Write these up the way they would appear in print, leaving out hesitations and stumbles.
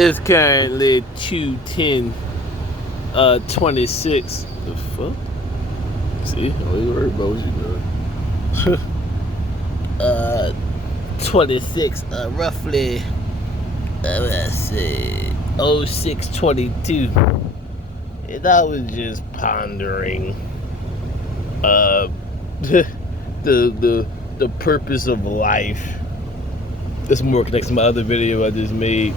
It's currently 2:10, 26. The fuck? See, I don't even worry about what you doing. 26, roughly, let's see, 06:22. And I was just pondering, the purpose of life. This more connects to my other video I just made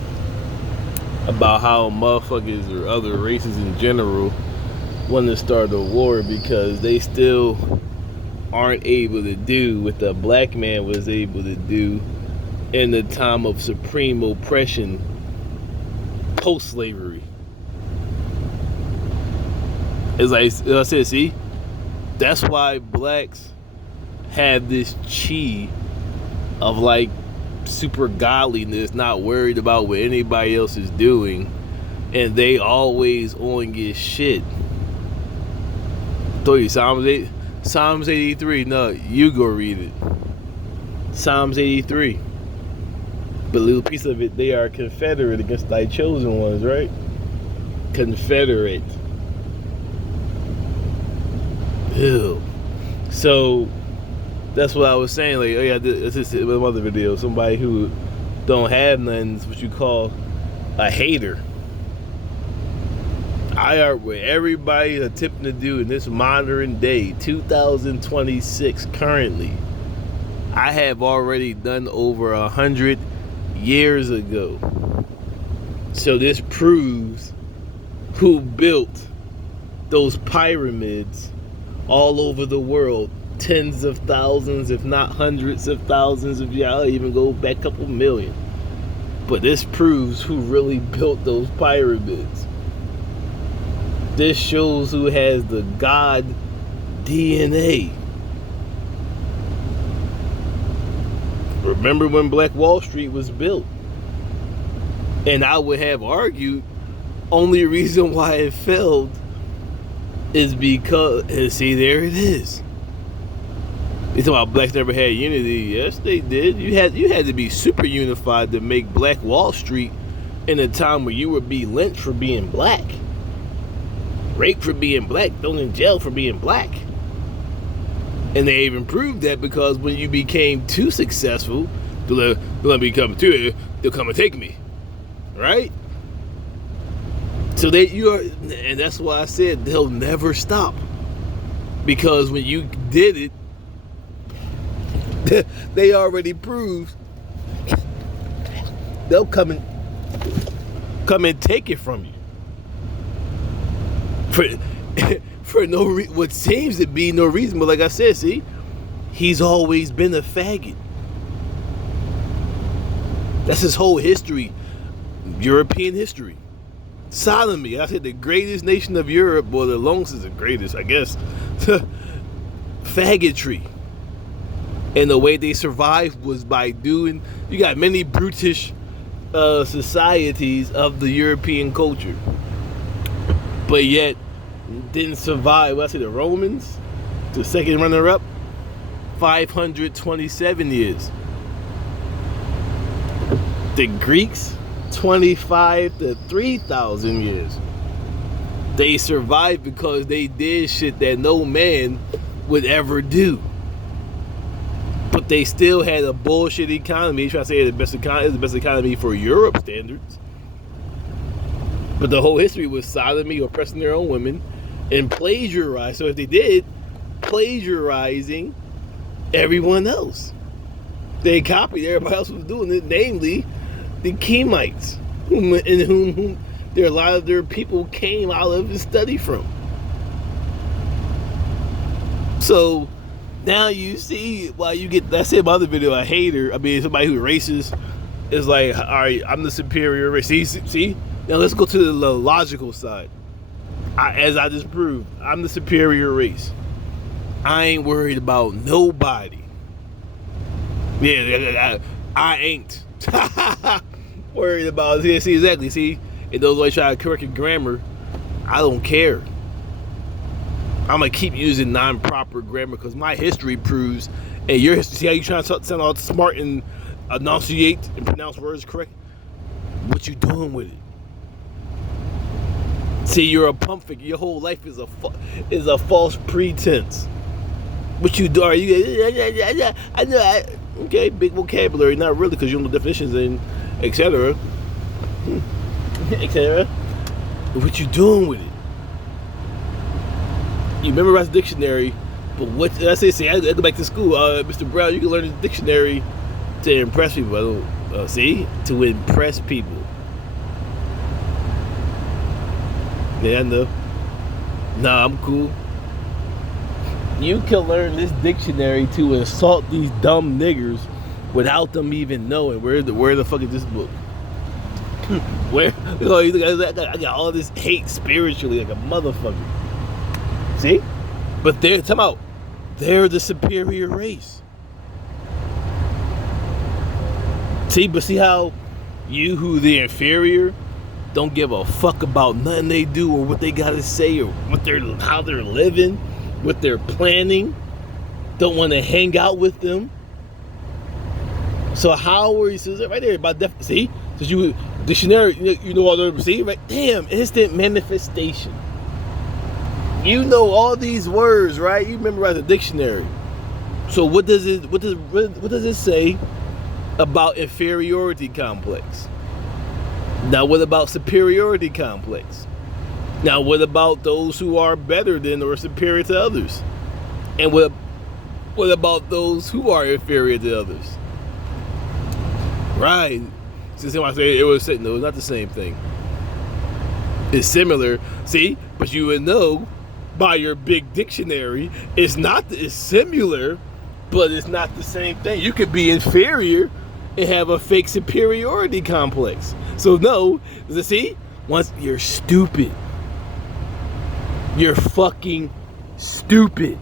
about how motherfuckers or other races in general want to start a war because they still aren't able to do what the black man was able to do in the time of supreme oppression post-slavery. It's like I said, see, that's why blacks have this chi of like super godliness, not worried about what anybody else is doing, and they always on get shit. I told you Psalms 83. No, you go read it. Psalms 83. But a little piece of it, they are confederate against thy chosen ones, right? Confederate. Ew. So that's what I was saying. Like, oh yeah, this is another video. Somebody who don't have nothing is what you call a hater. I are what everybody's attempting to do in this modern day, 2026 currently. I have already done over 100 years ago. So this proves who built those pyramids all over the world. Tens of thousands, if not hundreds of thousands of years. I'll even go back a couple million. But this proves who really built those pyramids. This shows who has the God DNA. Remember when Black Wall Street was built? And I would have argued only reason why it failed is because, and see, there it is. You talking about blacks never had unity? Yes, they did. You had to be super unified to make Black Wall Street in a time where you would be lynched for being black, raped for being black, thrown in jail for being black. And they even proved that because when you became too successful, they'll come and take me, right? So and that's why I said they'll never stop, because when you did it, they already proved they'll come and take it from you for what seems to be no reason. But like I said, see, he's always been a faggot. That's his whole history, European history. Sodomy. I said the greatest nation of Europe, or the longest is the greatest, I guess. Faggotry. And the way they survived was by doing. You got many brutish societies of the European culture, but yet didn't survive. Well, I say the Romans, the second runner-up, 527 years. The Greeks, 25 to 3,000 years. They survived because they did shit that no man would ever do. But they still had a bullshit economy. Try to say the best economy is the best economy for Europe standards. But the whole history was sodomy, oppressing their own women, and plagiarizing. So if they did, plagiarizing everyone else. They copied everybody else was doing it, namely the Hghyites, in whom a lot of their people came out of and studied from. So now you see why you get, I said in my other video, a hater, I mean somebody who's racist, is like, all right, I'm the superior race. See? Now let's go to the logical side. As I just proved, I'm the superior race. I ain't worried about nobody. Yeah, I ain't worried about it. See, exactly. See, and those always try to correct your grammar. I don't care. I'm gonna keep using non-proper grammar because my history proves, and your history. See how you trying to sound all smart and enunciate and pronounce words correct? What you doing with it? See, you're a pump figure. Your whole life is a false pretense. What you do? Are you? I know. Okay, big vocabulary. Not really, because you don't know definitions and etc. etc. What you doing with it? You memorize the dictionary, but what did I say? See, I go back to school. Mr. Brown, you can learn the dictionary to impress people. I don't, see, to impress people. Yeah, I know. Nah, I'm cool. You can learn this dictionary to insult these dumb niggers without them even knowing where the fuck is this book. Where I got all this hate spiritually like a motherfucker. See? But they're talking about they're the superior race. See, but see how you who the inferior don't give a fuck about nothing they do or what they gotta say or how they're living, what they're planning, don't want to hang out with them. So how are you? So right there about see? Because you dictionary, you know all the see right? Damn, instant manifestation. You know all these words, right? You memorize the dictionary. So what does it say about inferiority complex? Now what about superiority complex? Now what about those who are better than or superior to others? And what about those who are inferior to others? Right. So I say it was no, it's not the same thing. It's similar. See, but you would know by your big dictionary, it's similar, but it's not the same thing. You could be inferior and have a fake superiority complex. So no, see, once you're stupid. You're fucking stupid.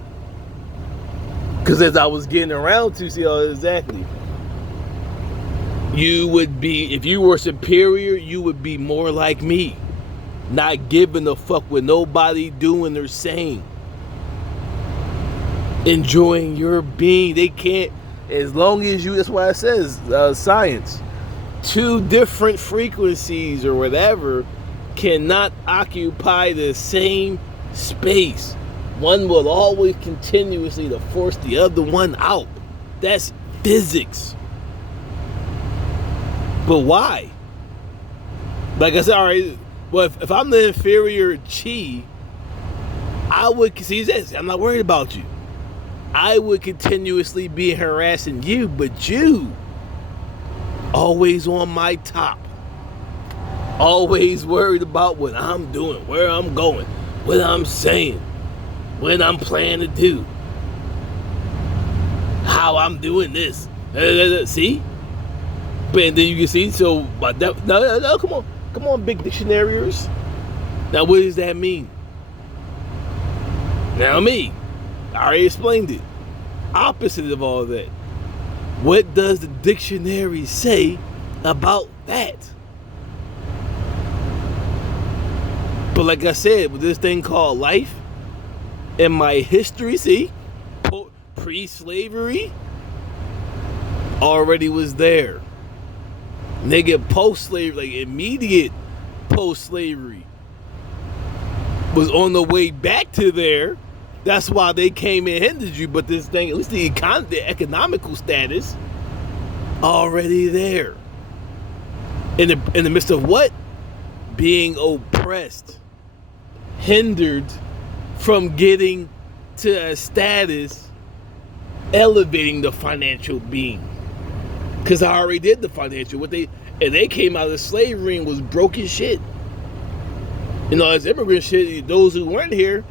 Because as I was getting around to see exactly, you would be, if you were superior, you would be more like me. Not giving a fuck with nobody doing or saying. Enjoying your being. They can't, as long as you, that's why it says science. 2 different frequencies or whatever cannot occupy the same space. One will always continuously to force the other one out. That's physics. But why? Like I said, all right, well, if I'm the inferior Hghhy, I would, see this, I'm not worried about you. I would continuously be harassing you, but you, always on my top. Always worried about what I'm doing, where I'm going, what I'm saying, what I'm planning to do, how I'm doing this. See? But then you can see, so, no, come on, big dictionaries. Now, what does that mean? Now, me, I already explained it. Opposite of all that. What does the dictionary say about that? But like I said, with this thing called life, and my history, see, pre-slavery, already was there. Nigga, post-slavery, like immediate post-slavery, was on the way back to there. That's why they came and hindered you. But this thing, at least the economical status, already there. In the midst of what? Being oppressed, hindered from getting to a status, elevating the financial being. Because I already did the financial. And they came out of slavery and was broken shit. You know, as immigrant shit, those who weren't here,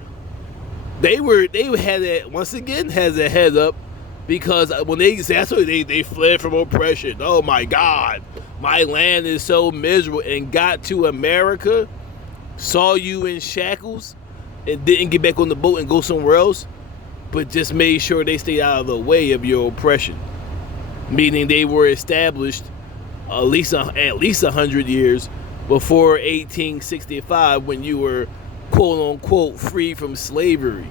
they had that, once again, has a head up, because when they say, that's why they fled from oppression. Oh my God, my land is so miserable, and got to America, saw you in shackles, and didn't get back on the boat and go somewhere else, but just made sure they stayed out of the way of your oppression. Meaning they were established at least 100 years before 1865, when you were quote unquote free from slavery.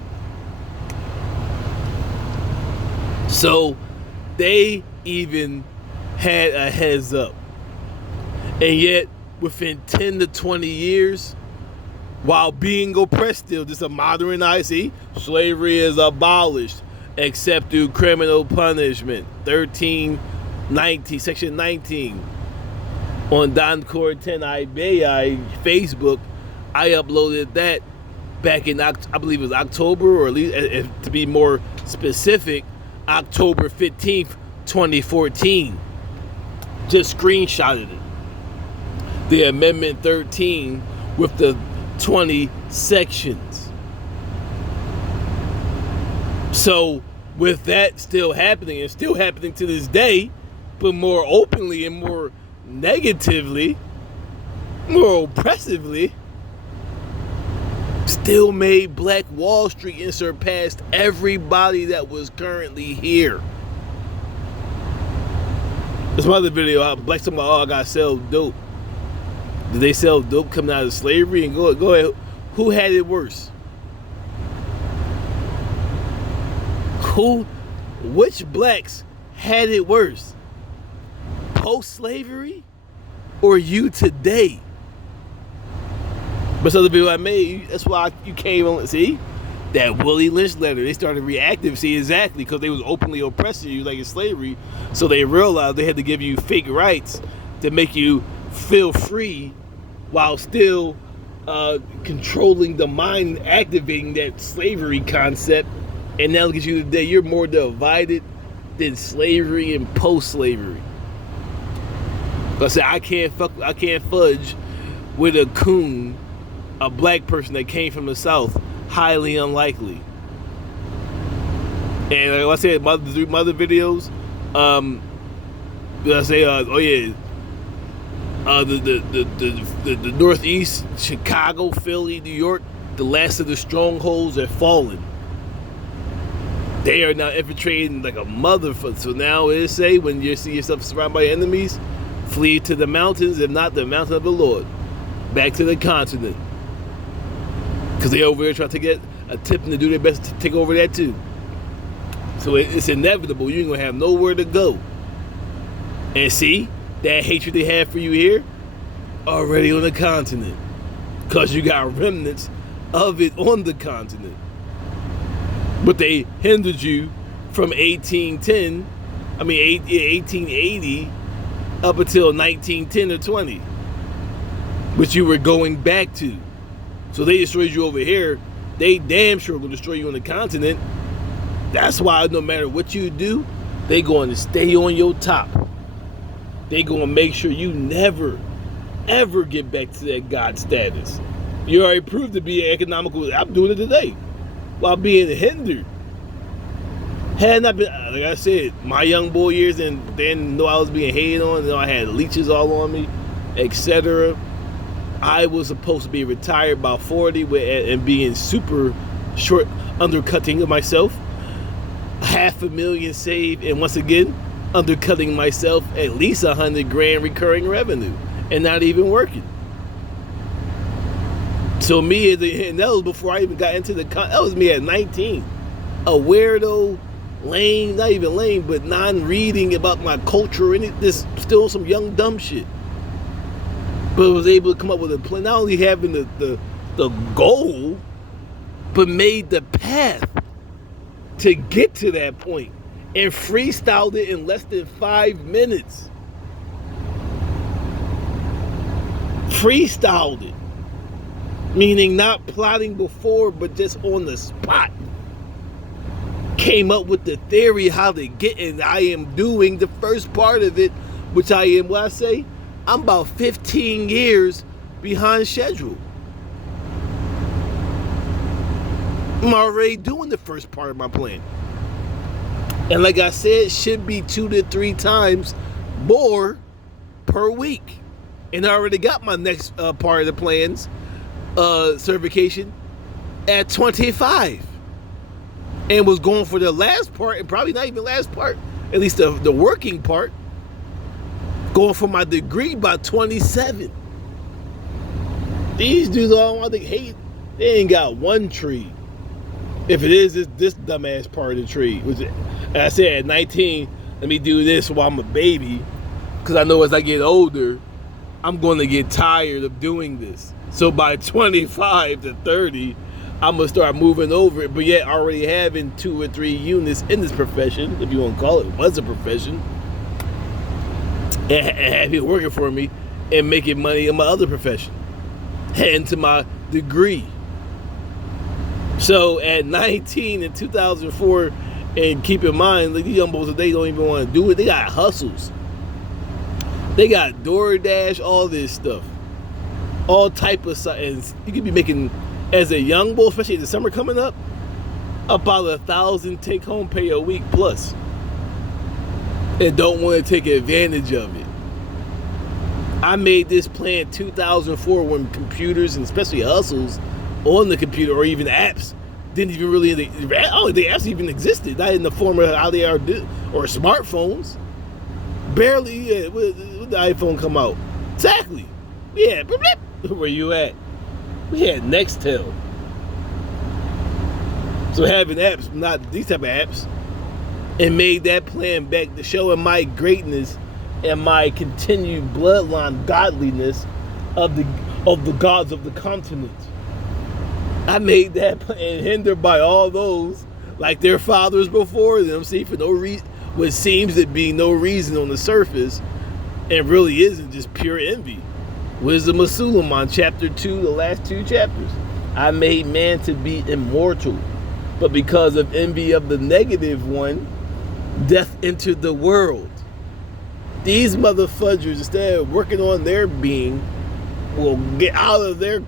So they even had a heads up. And yet within 10 to 20 years while being oppressed still. Just a modernized, see, slavery is abolished except through criminal punishment. 1319, section 19. On Don Corten Hghhy Facebook, I uploaded that back in, I believe it was October, or at least, to be more specific, October 15th, 2014. Just screenshotted it. The Amendment 13 with the 20 sections. So with that still happening, and still happening to this day, but more openly and more negatively, more oppressively, still made Black Wall Street and surpassed everybody that was currently here. There's another video, Black somebody, oh, I gotta sell dope. Did they sell dope coming out of slavery? And go ahead, who had it worse? Which blacks had it worse? Post-slavery or you today? But other people I made, that's why you came on, see? That Willie Lynch letter, they started reacting, see, exactly, because they was openly oppressing you like in slavery, so they realized they had to give you fake rights to make you feel free while still controlling the mind, activating that slavery concept. And now look at you today, you're more divided than slavery and post-slavery. I said, I can't fudge with a coon, a black person that came from the South. Highly unlikely. And like I said, my other videos, I say, oh yeah, the Northeast, Chicago, Philly, New York, the last of the strongholds have fallen. They are now infiltrating like a motherfucker. So now it say, when you see yourself surrounded by enemies, flee to the mountains, if not the mountain of the Lord. Back to the continent. Because they over there trying to get a tip and to do their best to take over that too. So it's inevitable. You ain't going to have nowhere to go. And see, that hatred they have for you here, already on the continent. Because you got remnants of it on the continent. But they hindered you from 1880 up until 1910 or 20. Which you were going back to. So they destroyed you over here. They damn sure will destroy you on the continent. That's why no matter what you do, they going to stay on your top. They going to make sure you never, ever get back to that God status. You already proved to be economical. I'm doing it today while being hindered. Had not been, like I said, my young boy years, and then know I was being hated on, and I had leeches all on me, etc. I was supposed to be retired by 40 and being super short, undercutting of myself. $500,000 saved, and once again, undercutting myself at least $100,000 recurring revenue, and not even working. So me, and that was before I even got into that was me at 19. A weirdo, lame, not even lame, but non-reading about my culture, and just still some young dumb shit. But was able to come up with a plan, not only having the goal, but made the path to get to that point, and freestyled it in less than 5 minutes. Freestyled it, meaning not plotting before, but just on the spot. Came up with the theory how to get, and I am doing the first part of it, which I am, what I say, I'm about 15 years behind schedule. I'm already doing the first part of my plan. And like I said, should be 2 to 3 times more per week. And I already got my next part of the plans, certification, at 25. And was going for the last part, and probably not even the last part, at least the working part, going for my degree by 27. These dudes all I think hate, they ain't got one tree. If it is this dumbass part of the tree, which I said at 19, let me do this while I'm a baby, because I know as I get older, I'm going to get tired of doing this. So by 25 to 30, I'm going to start moving over it, but yet already having 2 or 3 units in this profession, if you want to call it, was a profession, and have it working for me and making money in my other profession, heading to my degree. So at 19 in 2004, and keep in mind, like, these young boys today don't even want to do it. They got hustles. They got DoorDash, all this stuff. All type of stuff. And you could be making, as a young boy, especially in the summer coming up, about 1,000 take-home pay a week plus. And don't want to take advantage of it. I made this plan in 2004 when computers, and especially hustles on the computer or even apps, didn't even really, the apps even existed, not in the form of how they are, or smartphones. Barely, when the iPhone come out? Exactly. Yeah, where you at? We had Nextel. So having apps, not these type of apps, and made that plan back to showing my greatness and my continued bloodline godliness of the gods of the continent. I made that plan hindered by all those like their fathers before them, see, for no reason, what seems to be no reason on the surface, and really isn't, just pure envy. Wisdom of Suleiman, chapter 2, the last 2 chapters. I made man to be immortal, but because of envy of the negative one, death entered the world. These motherfuckers, instead of working on their being, will get out of their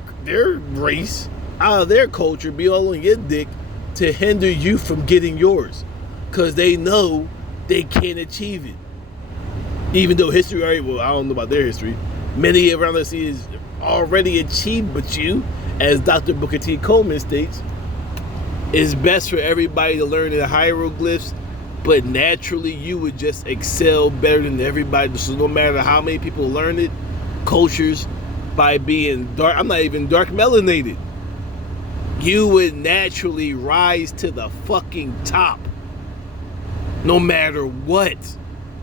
race, out of their culture, be all on your dick to hinder you from getting yours, because they know they can't achieve it. Even though history already, well, I don't know about their history, many around us is already achieved, but you, as Dr. Booker T. Coleman states, it's best for everybody to learn the hieroglyphs, but naturally you would just excel better than everybody. So no matter how many people learn it, cultures, by being dark, I'm not even dark melanated, you would naturally rise to the fucking top. No matter what.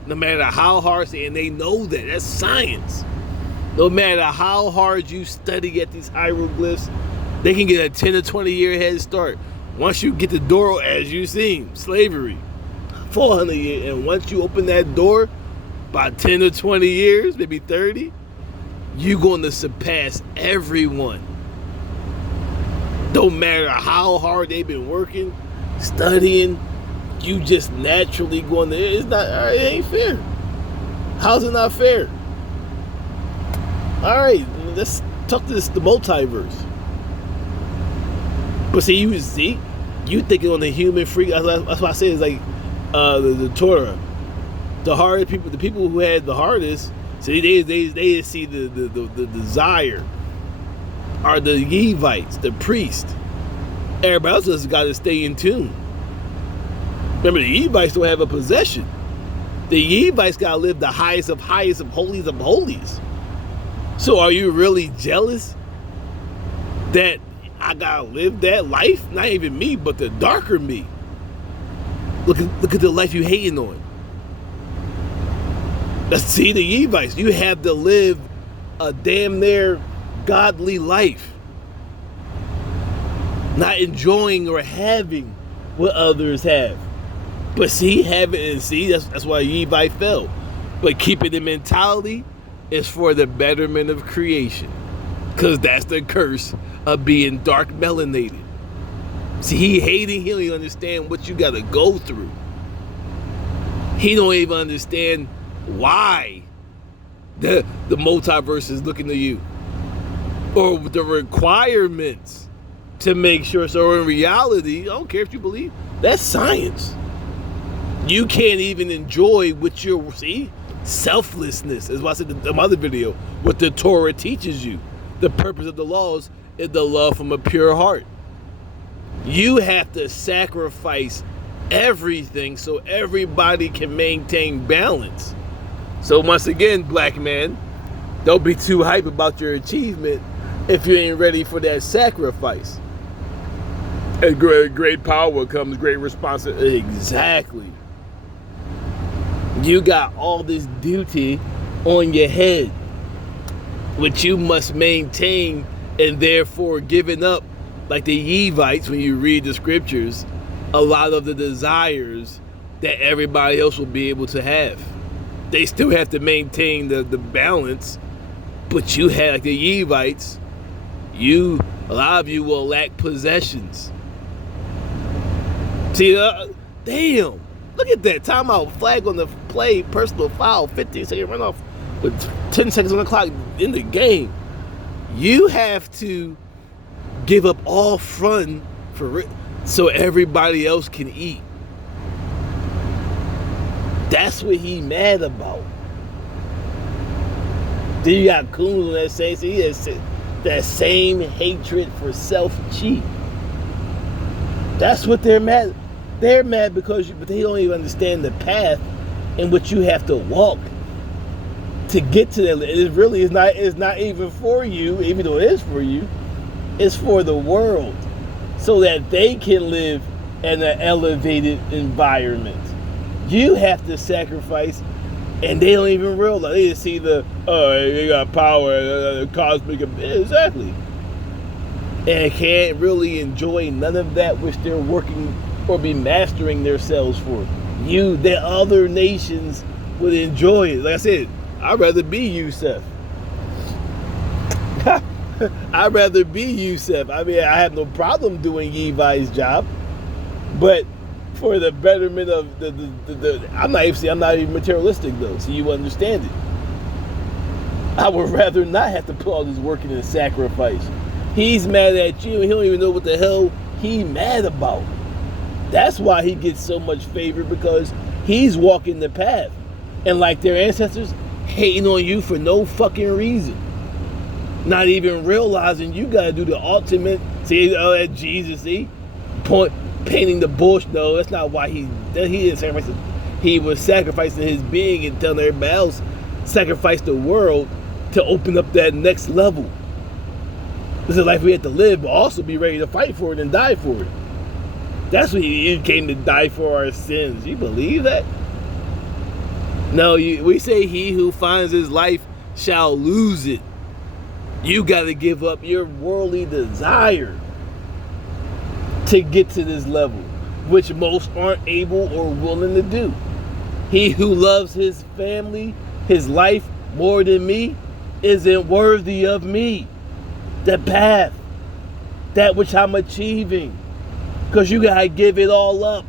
No matter how hard, and they know that. That's science. No matter how hard you study at these hieroglyphs, they can get a 10 to 20 year head start. Once you get the door, as you seen, slavery, 400 years, and once you open that door, by 10 to 20 years, maybe 30, you're going to surpass everyone. Don't matter how hard they've been working, studying, you just naturally going to, it ain't fair. How's it not fair? All right, let's talk to the multiverse. But see, you thinking on the human freak. That's why I say it's like the Torah. The hardest people, the people who had the hardest, see, they see the desire, are the Hghyhites, the priest. Everybody else has got to stay in tune. Remember, the Hghyhites don't have a possession. The Hghyhites got to live the highest of holies of holies. So are you really jealous that I got to live that life? Not even me, but the darker me. Look at the life you hating on. Let's see the Hghyhites. You have to live a damn near godly life. Not enjoying or having what others have. But see, that's why Hghy fell. But keeping the mentality is for the betterment of creation. Because that's the curse of being dark melanated. See, he don't even understand what you got to go through. He don't even understand why the multiverse is looking to you. Or the requirements to make sure. So in reality, I don't care if you believe, that's science. You can't even enjoy what you're, see? Selflessness is what I said in the other video. What the Torah teaches you. The purpose of the laws is the love from a pure heart. You have to sacrifice everything so everybody can maintain balance. So once again, black man, don't be too hype about your achievement if you ain't ready for that sacrifice. And great power comes great responsibility. Exactly. You got all this duty on your head. which you must maintain, and therefore giving up, like the Hghites, when you read the scriptures, a lot of the desires that everybody else will be able to have. They still have to maintain the balance, but you have, like the Hghites, a lot of you will lack possessions. See, damn, look at that. Timeout, flag on the play, personal foul, 15-second runoff with 10 seconds on the clock in the game. You have to give up all fun so everybody else can eat. That's what he mad about. Then you got Coons on that same, so he has that same hatred for self-cheat. That's what they're mad. They're mad but they don't even understand the path in which you have to walk to get to that. It really is not. It's not even for you, even though it is for you. It's for the world, so that they can live in an elevated environment. You have to sacrifice, and they don't even realize. They just see they got power, cosmic, exactly, and can't really enjoy none of that which they're working or be mastering themselves for. The other nations would enjoy it. Like I said, I'd rather be Yusuf. I'd rather be Yusuf. I mean, I have no problem doing Hghyy's job, but for the betterment of I'm not even materialistic though, so you understand it. I would rather not have to put all this work in and sacrifice. He's mad at you, and he don't even know what the hell he mad about. That's why he gets so much favor, because he's walking the path, and like their ancestors, hating on you for no fucking reason. Not even realizing you gotta do the ultimate. See, that Jesus, see, painting the bush. No, that's not why he didn't sacrifice it. He was sacrificing his being and telling everybody else, sacrifice the world to open up that next level. This is a life we have to live, but also be ready to fight for it and die for it. That's what he came to die for, our sins. You believe that? No, we say he who finds his life shall lose it. You got to give up your worldly desire to get to this level, which most aren't able or willing to do. He who loves his family, his life more than me, isn't worthy of me. The path, that which I'm achieving, because you got to give it all up.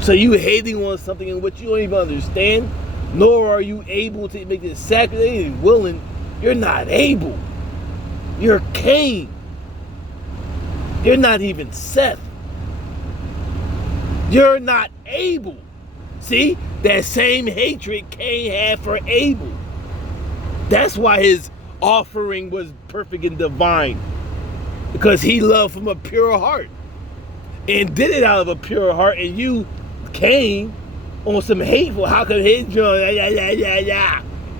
So you hating on something in which you don't even understand, nor are you able to make this sacrifice, willing. You're not able. You're Cain. You're not even Seth. You're not able. See, that same hatred Cain had for Abel. That's why his offering was perfect and divine, because he loved from a pure heart and did it out of a pure heart. And you came on some hateful, how could his joy,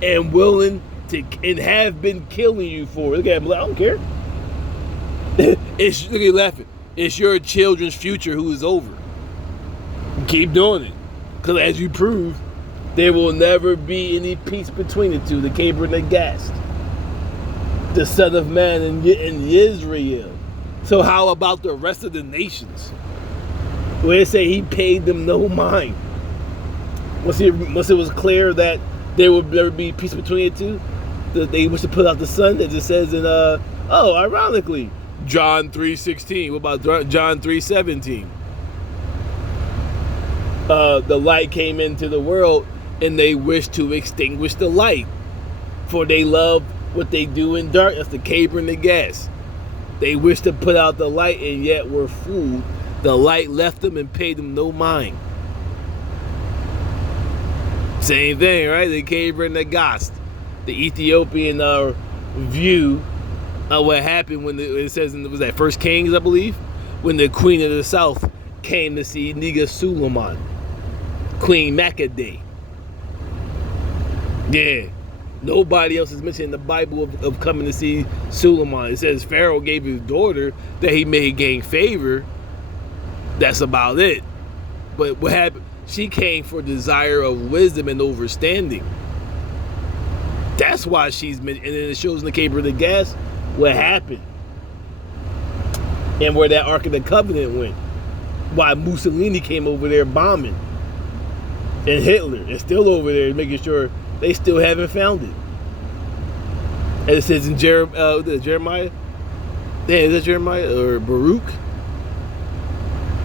and willing to, and have been killing you for it. Look at him, I don't care. Look at you laughing. It's your children's future who is over. Keep doing it, because as you prove, there will never be any peace between the two, the Caber and the Gast, the Son of Man and Israel. So how about the rest of the nations, where they say he paid them no mind? Once it was clear that there would be peace between the two, they wish to put out the sun. It just says in ironically, John 3:16. What about John 3:17? The light came into the world, and they wish to extinguish the light, for they love what they do in darkness, the Caber and the Gas. They wish to put out the light, and yet were fooled. The light left them and paid them no mind. Same thing, right? The Caber and the Gas. The Ethiopian view of what happened when it says was that First Kings, I believe, when the Queen of the South came to see Nigga Suleiman, Queen Macadee. Yeah, nobody else is mentioned in the Bible of coming to see Suleiman. It says Pharaoh gave his daughter that he may gain favor. That's about it. But what happened? She came for desire of wisdom and understanding. That's That's why she's been, and then it shows in the Caper of the Gas what happened and where that Ark of the Covenant went. Why Mussolini came over there bombing, and Hitler is still over there making sure they still haven't found it. And it says in Jeremiah, yeah, is that Jeremiah or Baruch?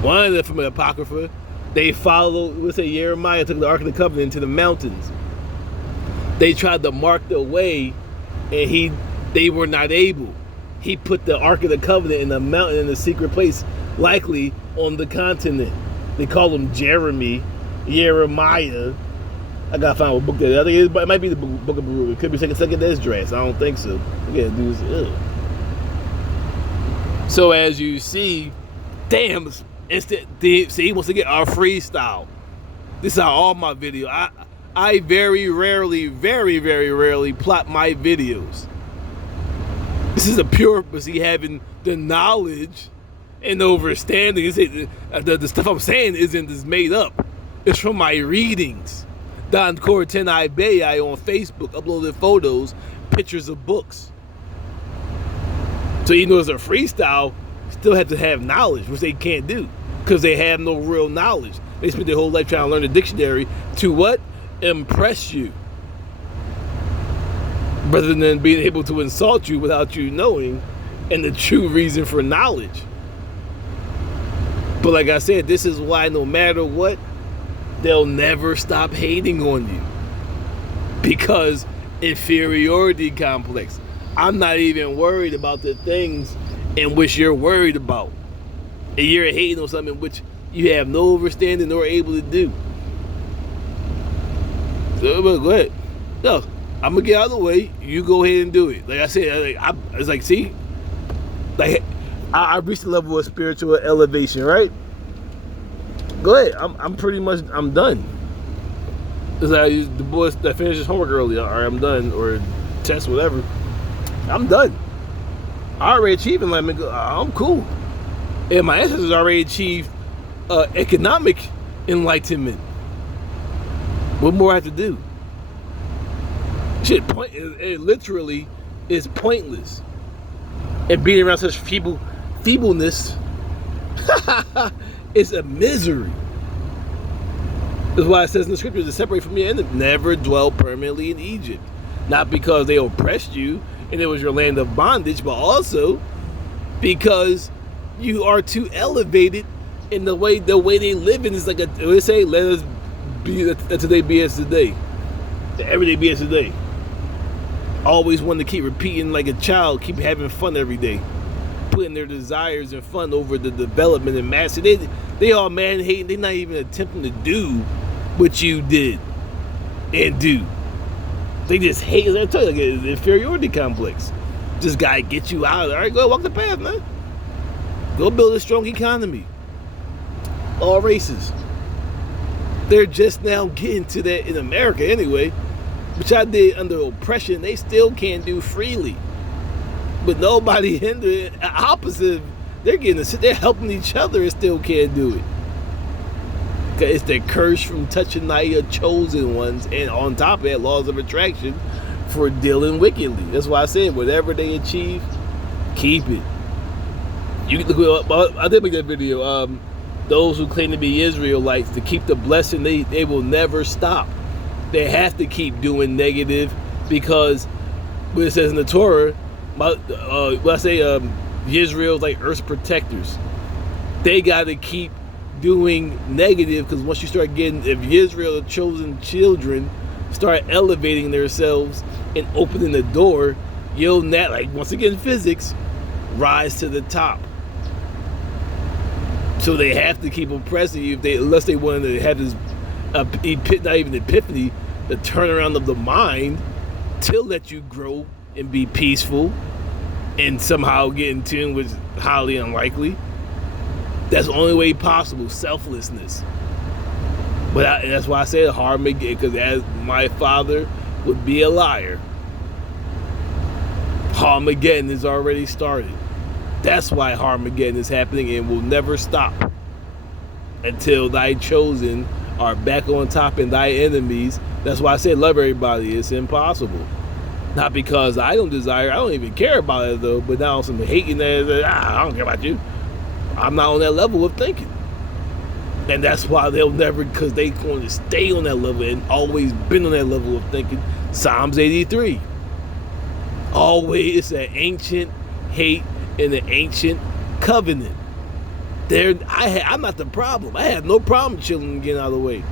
One of them from the Apocrypha. They followed, let's say Jeremiah took the Ark of the Covenant into the mountains. They tried to mark the way, and they were not able. He put the Ark of the Covenant in the mountain in a secret place, likely on the continent. They call him Jeremiah. I gotta find what book that is. I think it might be the Book of Baruch. It could be second Esdras. I don't think so. So as you see, damn, see, once again, our freestyle. This is how all my videos. I very rarely plot my videos. This is a pure, having the knowledge and understanding. The stuff I'm saying isn't made up. It's from my readings. Don Corten Ibeyi on Facebook uploaded photos, pictures of books. So even though it's a freestyle, still have to have knowledge, which they can't do because they have no real knowledge. They spend their whole life trying to learn the dictionary to what? Impress you. Rather than being able to insult you without you knowing and the true reason for knowledge. But like I said, this is why no matter what, they'll never stop hating on you. Because inferiority complex. I'm not even worried about the things in which you're worried about. And you're hating on something which you have no understanding nor able to do. So go ahead. No, I'm gonna get out of the way. You go ahead and do it. Like I said, it's like, see, like I reached the level of spiritual elevation, right? Go ahead. I'm pretty much done. It's like the boys that finished his homework early. All right, I'm done, or test, whatever. I'm done. I already achieved enlightenment. I'm cool. And my ancestors already achieved economic enlightenment. What more I have to do? Shit, it literally is pointless. And being around such feebleness is a misery. That's why it says in the scriptures to separate from your enemy. Never dwell permanently in Egypt. Not because they oppressed you and it was your land of bondage, but also because you are too elevated in the way they live in. Is like they say, let us be today be as today. The everyday be as today. Always want to keep repeating like a child, keep having fun every day, putting their desires and fun over the development and mastery. They all man hating. They're not even attempting to do what you did and do. They just hate. I tell you, like an inferiority complex. Just gotta get you out of there. All right, go walk the path, man. Go build a strong economy. All races. They're just now getting to that in America anyway, which I did under oppression. They still can't do freely. But nobody hindered. Opposite, they're helping each other and still can't do it. Cause it's the curse from touching not your chosen ones, and on top of that, laws of attraction for dealing wickedly. That's why I said whatever they achieve, keep it. You can look. I did make that video. Those who claim to be Israelites, to keep the blessing, they will never stop. They have to keep doing negative because what it says in the Torah, Israel's like earth's protectors. They got to keep doing negative because once you start getting, if Israel, the chosen children, start elevating themselves and opening the door, you'll not, like once again physics, rise to the top. So they have to keep oppressing you unless they want to have this not even epiphany, the turnaround of the mind to let you grow and be peaceful and somehow get in tune, which is highly unlikely. That's the only way possible, selflessness. But that's why I said Armageddon, because as my father would be a liar, Armageddon has already started. That's why Armageddon is happening and will never stop until thy chosen are back on top and thy enemies. That's why I said love everybody. It's impossible. Not because I don't desire, I don't even care about it though, but now some hating that, I don't care about you. I'm not on that level of thinking. And that's why they'll never, because they going to stay on that level and always been on that level of thinking. Psalms 83. Always, it's an ancient hate and an ancient covenant. I'm not the problem. I have no problem chilling and getting out of the way.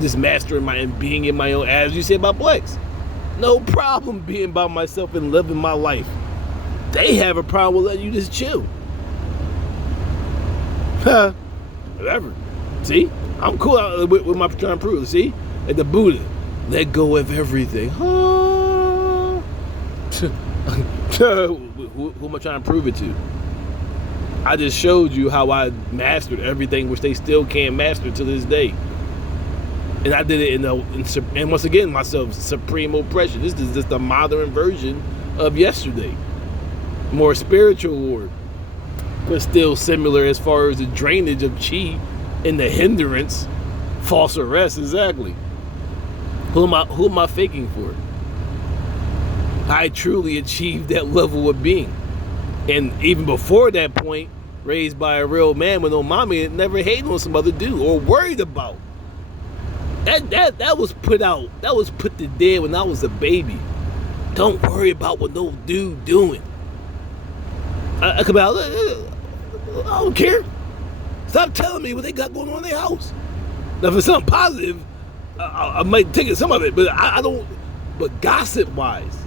Just mastering and being in my own, as you say about blacks. No problem being by myself and living my life. They have a problem with letting you just chill. Whatever. See? I'm cool with my trying to prove. See? Like the Buddha. Let go of everything. Who am I trying to prove it to? I just showed you how I mastered everything, which they still can't master to this day. And I did it and once again, myself, supreme oppression. This is just a modern version of yesterday. More spiritual ward, but still similar as far as the drainage of chi and the hindrance, false arrest, exactly. Who am I faking for? I truly achieved that level of being. And even before that point, raised by a real man with no mommy, never hating on some other dude or worried about. That was put out. That was put to dead when I was a baby. Don't worry about what no dude doing. I don't care. Stop telling me what they got going on in their house. Now, if it's something positive, I might take some of it, but I don't. But gossip wise,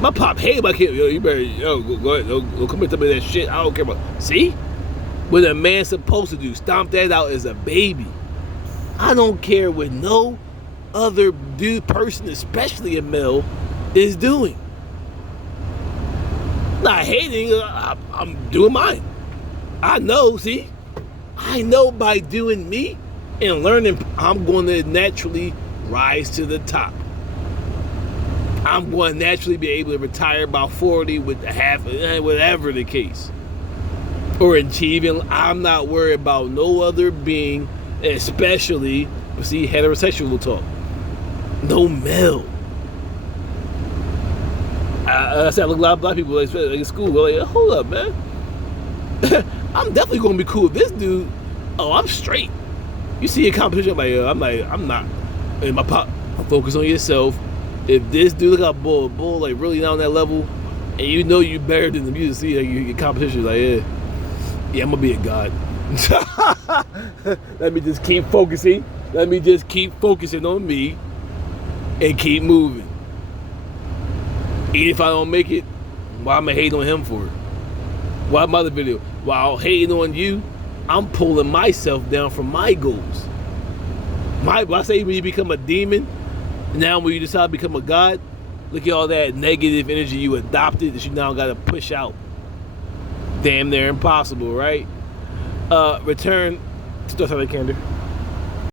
my pop, hey, my kid, you better, go ahead, go come and tell me that shit. I don't care about. See, what a man's supposed to do, stomp that out as a baby. I don't care what no other person, especially a male, is doing. Not hating, I'm doing mine. I know, see? I know by doing me and learning, I'm going to naturally rise to the top. I'm going to naturally be able to retire by 40 with half, whatever the case. Or achieving, I'm not worried about no other being, especially, see, heterosexual talk. No male. I said, I look a lot of black people like in school. They're like, hold up, man. I'm definitely gonna be cool with this dude. Oh, I'm straight. You see a competition, I'm not. And my pop, focus on yourself. If this dude got bull, like really not on that level, and you know you better than them, you see like your competition, like yeah, I'm gonna be a god. Let me just keep focusing. Let me just keep focusing on me and keep moving. Even if I don't make it, why am I hating on him for it? Why my other video? While hating on you, I'm pulling myself down from my goals. I say when you become a demon, now when you decide to become a god, look at all that negative energy you adopted that you now got to push out. Damn near impossible, right? Return to the Candor.